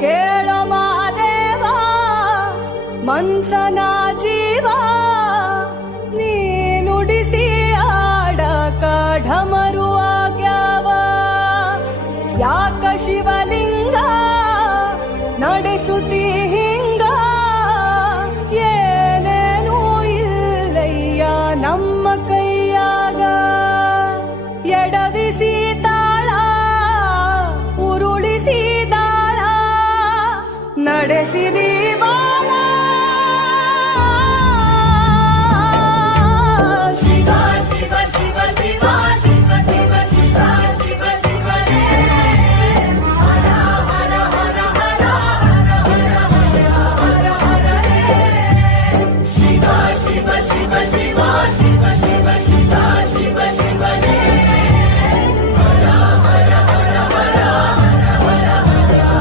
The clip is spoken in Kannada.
ಕೇಳೋ ಮಾದೇವ ಮನ್ಸನ ಜೀವ ನೀನುಡಿಸಿ ಆಡ ಆಡಕ ಢಮರು ಆಗ್ಯಾವ. ಯಾಕ ಶಿವಲಿಂಗ ನಡೆಸುತ್ತಿ ಹಿಂಗ? ಏನೇನೂ ಇಲ್ಲಯ್ಯ ನಮ್ಮ ಕೈಯಾಗ ನಡೆಸಿದಿ Shiva, Shiva, Shiva, Shiva.